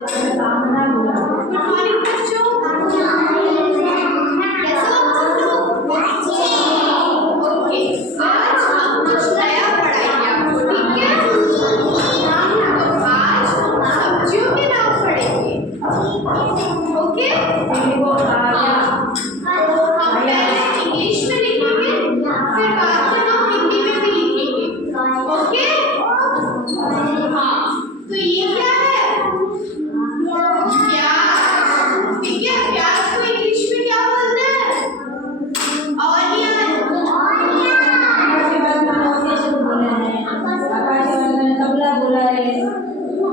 Good morning बच्चों, कैसे हो आप सब लोग? ओके, आज हम कुछ नया पढ़ाएंगे आपको, ठीक है? तो आज हम सब्जियों के नाम पढ़ेंगे, ओके? हम पहले इंग्लिश में लिखेंगे, फिर बाद में हम हिंदी में भी लिखेंगे, ओके? हाँ, तो ये क्या है? प्याज, ठीक है? प्याज को इंग्लिश में क्या बोलते हैं? ऑनियन। तबला बोला है,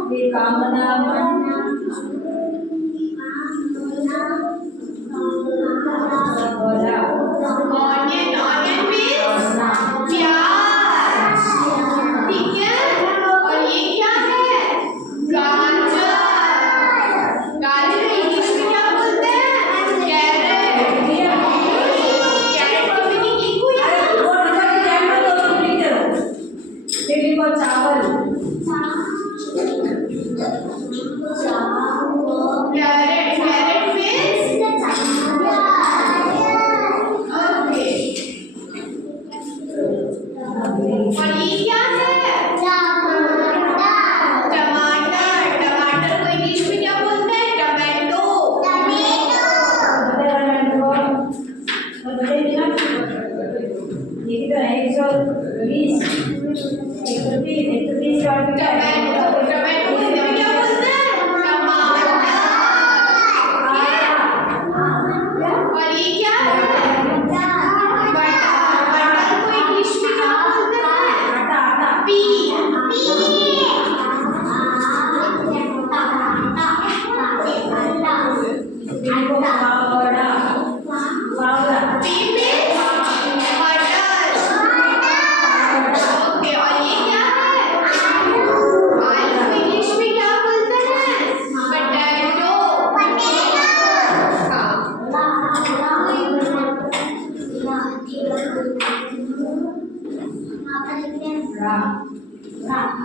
फिर कामना बोला। ऑनियन, ऑनियन मीन्स प्याज, ठीक है? और ये क्या है? गाजर। गाजर इंग्लिश में क्या बोलते हैं? कैरेट। कैरेट की मीनिंग लिखूं या चावल कैरेट, कैरेट मीन्स ओके। और ये क्या है? टमाटर। टमाटर को इंग्लिश में क्या बोलते हैं? टमाटो। टमाटो, टमाटो को हिंदी में क्या बोलते हैं? टमाटर। और ये क्या है? बटर। बटर को इंग्लिश में क्या बोलते हैं? पी। पी मीन्स मटर। ओके, और ये क्या है? आलू को इंग्लिश में क्या बोलते हैं? पोटैटो। हाँ,